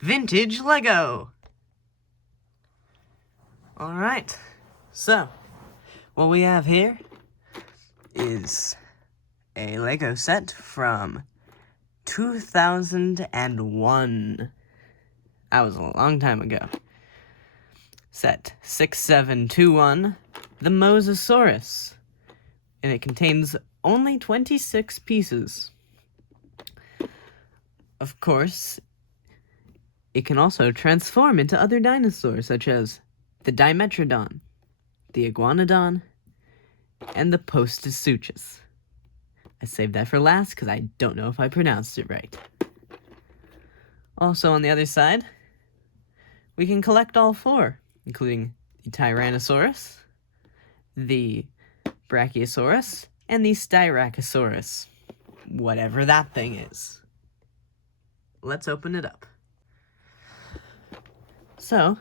vintage Lego. Alright, so what we have here is a Lego set from 2001. That was a long time ago. Set 6721, the Mosasaurus. And it contains only 26 pieces. Of course, it can also transform into other dinosaurs, such as the Dimetrodon, the Iguanodon, and the Postosuchus. I saved that for last because I don't know if I pronounced it right. Also on the other side, we can collect all four, including the Tyrannosaurus, the Brachiosaurus, and the Styracosaurus. Whatever that thing is. Let's open it up. So,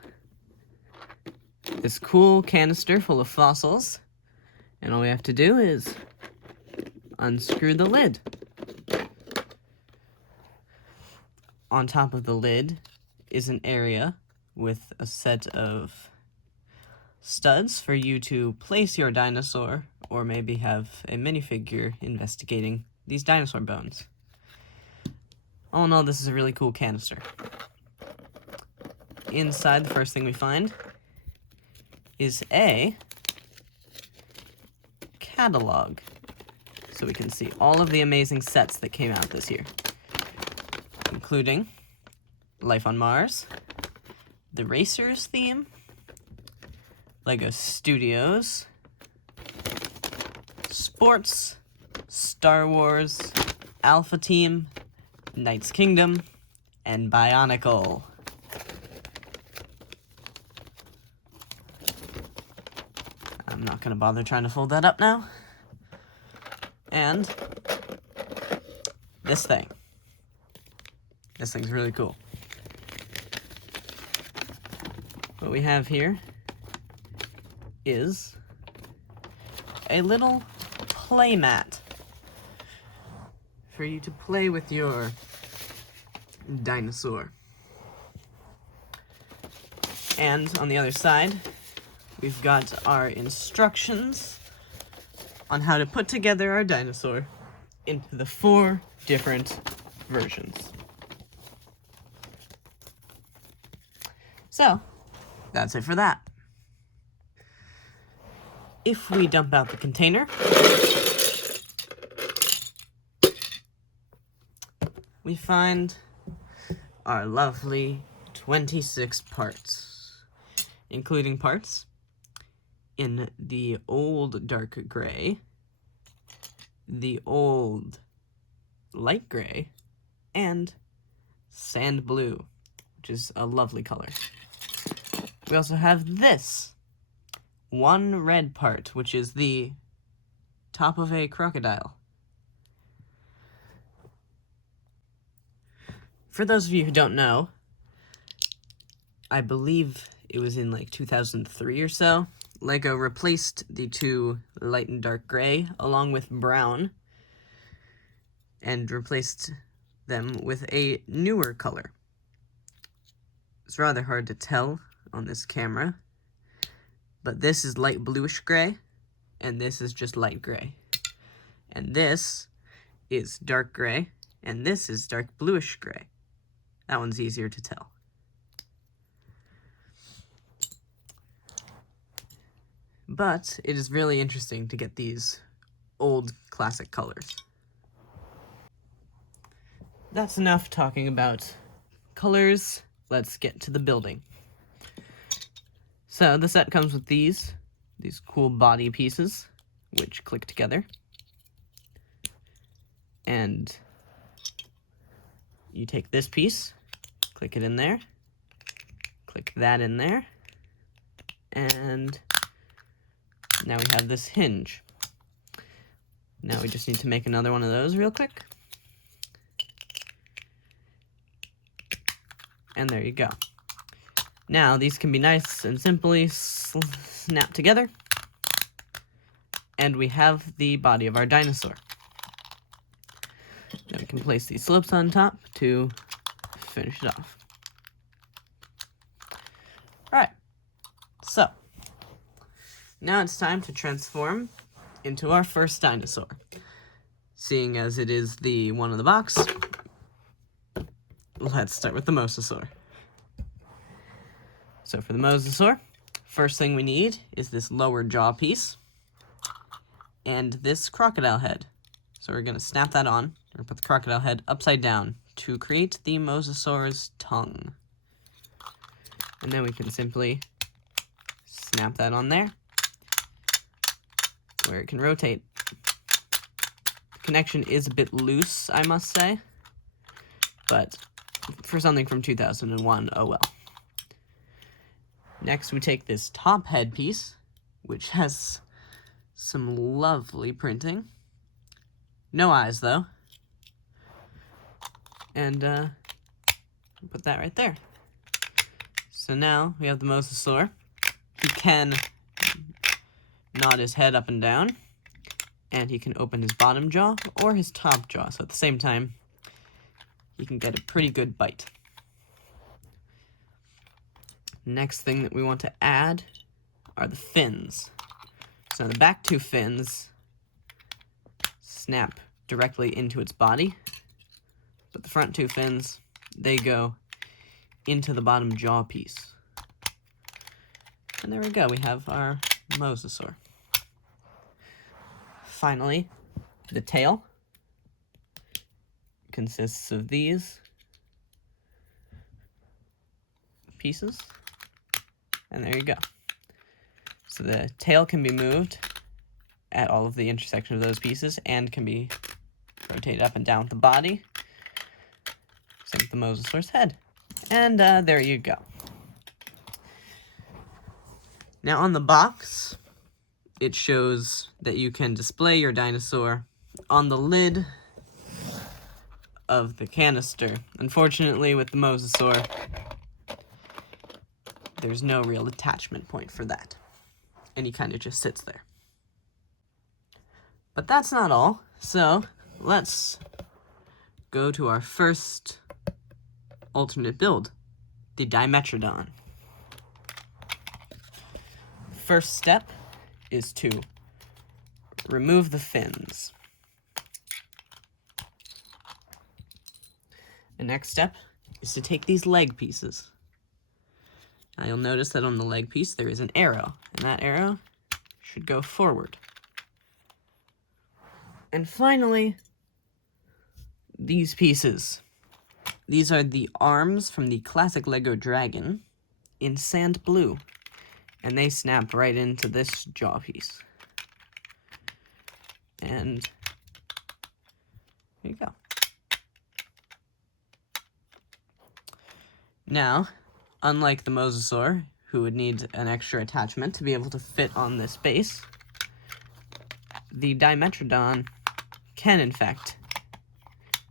this cool canister full of fossils, and all we have to do is unscrew the lid. On top of the lid is an area with a set of studs for you to place your dinosaur, or maybe have a minifigure investigating these dinosaur bones. All in all, this is a really cool canister. Inside, the first thing we find is a catalog, so we can see all of the amazing sets that came out this year, including Life on Mars, the Racers theme, Lego Studios, Sports, Star Wars, Alpha Team, Knight's Kingdom, and Bionicle. I'm not going to bother trying to fold that up now. And this thing. This thing's really cool. What we have here is a little play mat for you to play with your dinosaur. And on the other side, we've got our instructions on how to put together our dinosaur into the 4 different versions. So, that's it for that. If we dump out the container, we find our lovely 26 parts, including parts in the old dark gray, the old light gray, and sand blue, which is a lovely color. We also have this one red part, which is the top of a crocodile. For those of you who don't know, I believe it was in like 2003 or so, Lego replaced the 2 light and dark gray along with brown and replaced them with a newer color. It's rather hard to tell on this camera, but this is light bluish gray, and this is just light gray. And this is dark gray, and this is dark bluish gray. That one's easier to tell. But it is really interesting to get these old classic colors. That's enough talking about colors. Let's get to the building. So the set comes with these cool body pieces, which click together. And you take this piece, click it in there, click that in there, and now we have this hinge. Now we just need to make another one of those real quick. And there you go. Now, these can be nice and simply snapped together. And we have the body of our dinosaur. Then we can place these slopes on top to finish it off. So, now it's time to transform into our first dinosaur. Seeing as it is the one in the box, let's start with the Mosasaur. So for the Mosasaur, first thing we need is this lower jaw piece and this crocodile head. So we're going to snap that on and put the crocodile head upside down to create the Mosasaur's tongue. And then we can simply snap that on there, where it can rotate. The connection is a bit loose, I must say, but for something from 2001, oh well. Next, we take this top head piece, which has some lovely printing. No eyes, though. And put that right there. So now we have the Mosasaur. He can nod his head up and down, and he can open his bottom jaw or his top jaw. So at the same time, he can get a pretty good bite. Next thing that we want to add are the fins. So the back two fins snap directly into its body, but the front two fins, they go into the bottom jaw piece. And there we go, we have our Mosasaur. Finally, the tail consists of these pieces. And there you go. So the tail can be moved at all of the intersection of those pieces and can be rotated up and down with the body. Same with the Mosasaur's head. And there you go. Now on the box, it shows that you can display your dinosaur on the lid of the canister. Unfortunately, with the Mosasaur, there's no real attachment point for that, and he kind of just sits there. But that's not all, so let's go to our first alternate build, the Dimetrodon. First step is to remove the fins. The next step is to take these leg pieces. Now you'll notice that on the leg piece there is an arrow, and that arrow should go forward. And finally, these pieces. These are the arms from the classic Lego Dragon in sand blue, and they snap right into this jaw piece. And there you go. Now, unlike the Mosasaur, who would need an extra attachment to be able to fit on this base, the Dimetrodon can, in fact,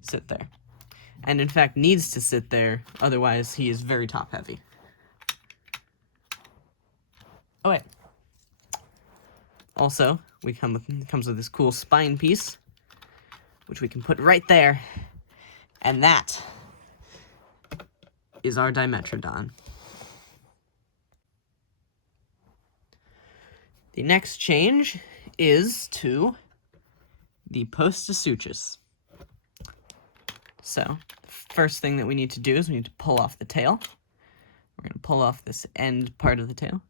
sit there. And, in fact, needs to sit there, otherwise he is very top-heavy. Oh, wait. Also, it comes with this cool spine piece, which we can put right there, and that is our Dimetrodon. The next change is to the Mosasaurus. So, the first thing that we need to do is we need to pull off the tail. We're going to pull off this end part of the tail.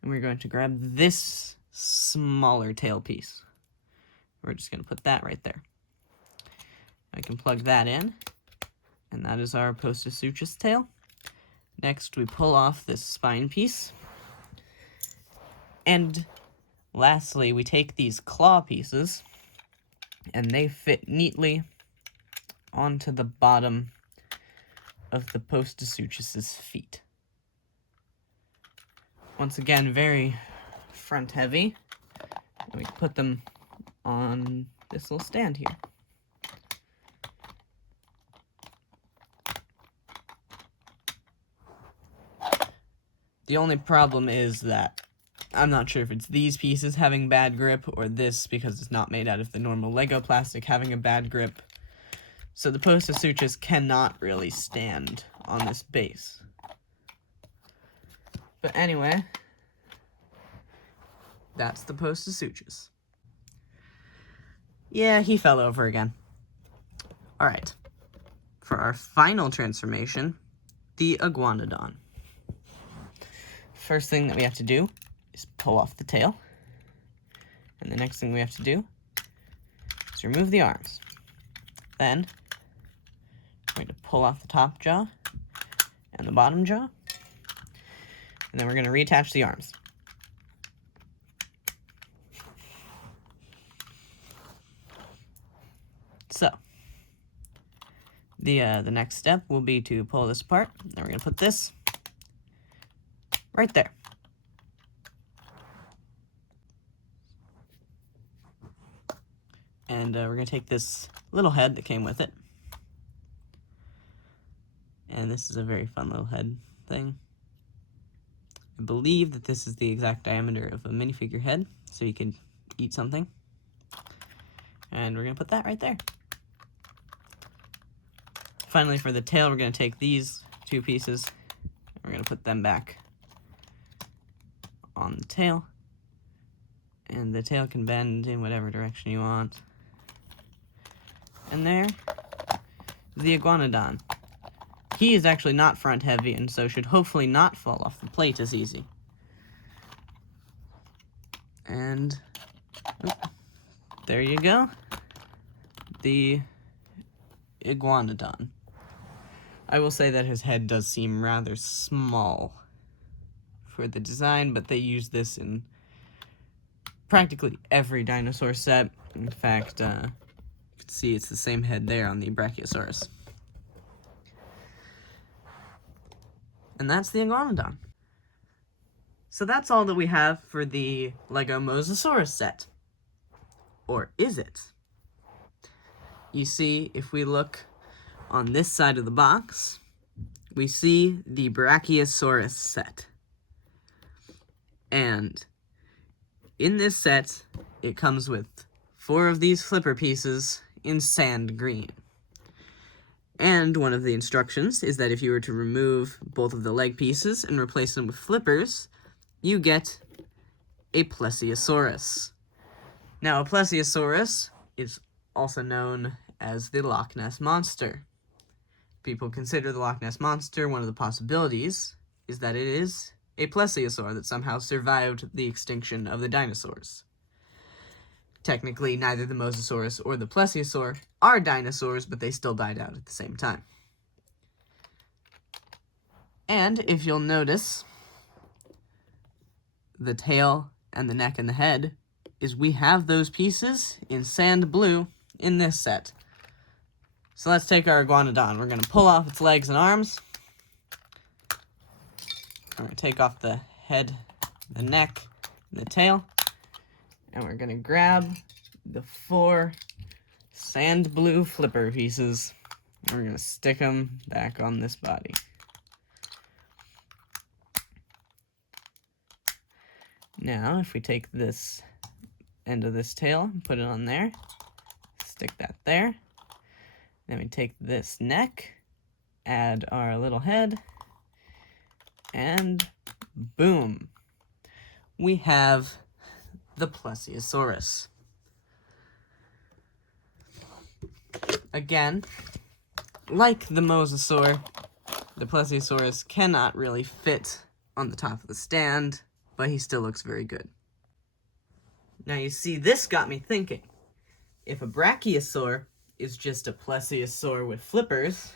And we're going to grab this smaller tail piece. We're just going to put that right there. I can plug that in, and that is our Mosasaurus tail. Next, we pull off this spine piece. And lastly, we take these claw pieces, and they fit neatly onto the bottom of the Mosasaurus's feet. Once again, very front heavy. And we put them on this little stand here. The only problem is that I'm not sure if it's these pieces having bad grip or this because it's not made out of the normal Lego plastic having a bad grip. So the Mosasaurus cannot really stand on this base. But anyway, that's the Mosasaurus. Yeah, he fell over again. Alright, for our final transformation, the Iguanodon. First thing that we have to do is pull off the tail. And the next thing we have to do is remove the arms. Then, we're going to pull off the top jaw and the bottom jaw. And then we're going to reattach the arms. So, the next step will be to pull this apart. Then we're going to put this right there. And we're going to take this little head that came with it. And this is a very fun little head thing. I believe that this is the exact diameter of a minifigure head, so you can eat something. And we're going to put that right there. Finally, for the tail, we're going to take these two pieces, and we're going to put them back on the tail. And the tail can bend in whatever direction you want. And there, the Iguanodon. He is actually not front heavy, and so should hopefully not fall off the plate as easy. And there you go. The Iguanodon. I will say that his head does seem rather small for the design, but they use this in practically every dinosaur set. In fact, you can see it's the same head there on the Brachiosaurus. And that's the Iguanodon. So that's all that we have for the LEGO Mosasaurus set. Or is it? You see, if we look on this side of the box, we see the Brachiosaurus set. And in this set, it comes with 4 of these flipper pieces in sand green. And one of the instructions is that if you were to remove both of the leg pieces and replace them with flippers, you get a Plesiosaurus. Now, a Plesiosaurus is also known as the Loch Ness Monster. People consider the Loch Ness Monster one of the possibilities is that it is a plesiosaur that somehow survived the extinction of the dinosaurs. Technically, neither the Mosasaurus or the plesiosaur are dinosaurs, but they still died out at the same time. And if you'll notice, the tail and the neck and the head is we have those pieces in sand blue in this set. So let's take our Iguanodon. We're going to pull off its legs and arms. We're going to take off the head, the neck, and the tail. And we're going to grab the 4 sand blue flipper pieces. And we're going to stick them back on this body. Now, if we take this end of this tail and put it on there, stick that there. Then we take this neck, add our little head, and boom. We have the Plesiosaurus. Again, like the Mosasaur, the Plesiosaurus cannot really fit on the top of the stand, but he still looks very good. Now you see, this got me thinking. If a Brachiosaur is just a Plesiosaur with flippers,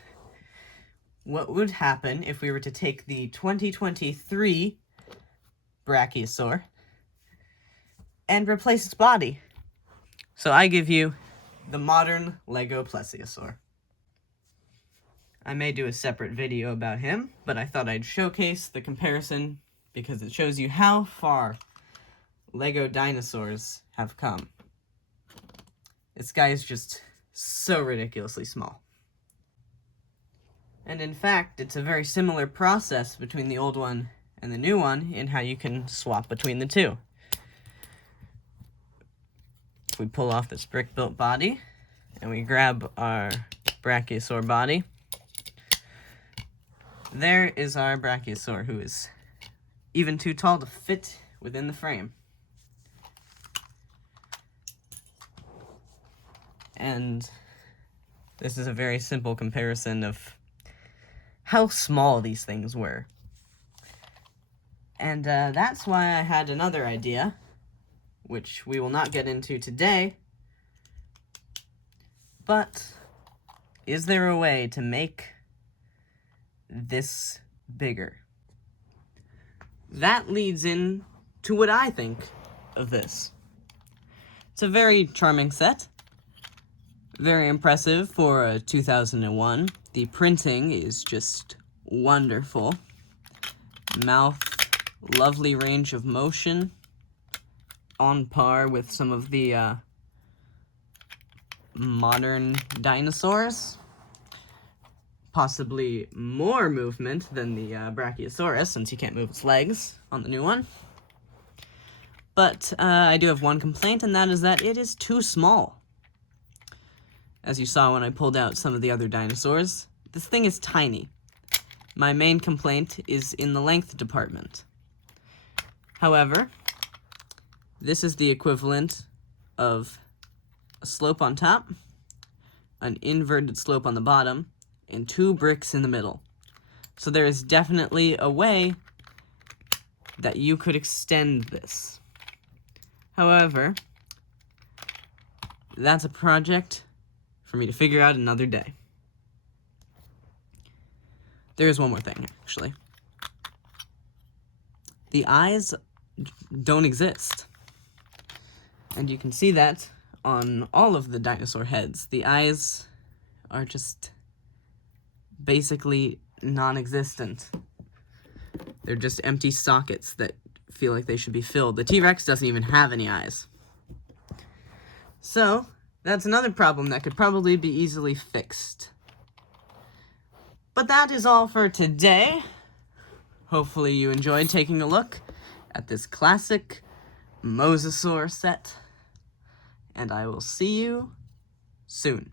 what would happen if we were to take the 2023 Brachiosaur and replace its body? So I give you the modern LEGO Plesiosaur. I may do a separate video about him, but I thought I'd showcase the comparison because it shows you how far LEGO dinosaurs have come. This guy is just so ridiculously small. And in fact, it's a very similar process between the old one and the new one in how you can swap between the two. If we pull off this brick-built body, and we grab our Brachiosaur body, there is our Brachiosaur, who is even too tall to fit within the frame. And this is a very simple comparison of how small these things were. And that's why I had another idea, which we will not get into today. But is there a way to make this bigger? That leads in to what I think of this. It's a very charming set. Very impressive for a 2001. The printing is just wonderful. Mouth, lovely range of motion. On par with some of the modern dinosaurs. Possibly more movement than the Brachiosaurus, since you can't move its legs on the new one. But I do have one complaint, and that is that it is too small. As you saw when I pulled out some of the other dinosaurs, this thing is tiny. My main complaint is in the length department. However, this is the equivalent of a slope on top, an inverted slope on the bottom, and 2 bricks in the middle. So there is definitely a way that you could extend this. However, that's a project for me to figure out another day. There is one more thing, actually. The eyes don't exist. And you can see that on all of the dinosaur heads. The eyes are just basically non-existent. They're just empty sockets that feel like they should be filled. The T-Rex doesn't even have any eyes. So, that's another problem that could probably be easily fixed. But that is all for today. Hopefully you enjoyed taking a look at this classic Mosasaurus set. And I will see you soon.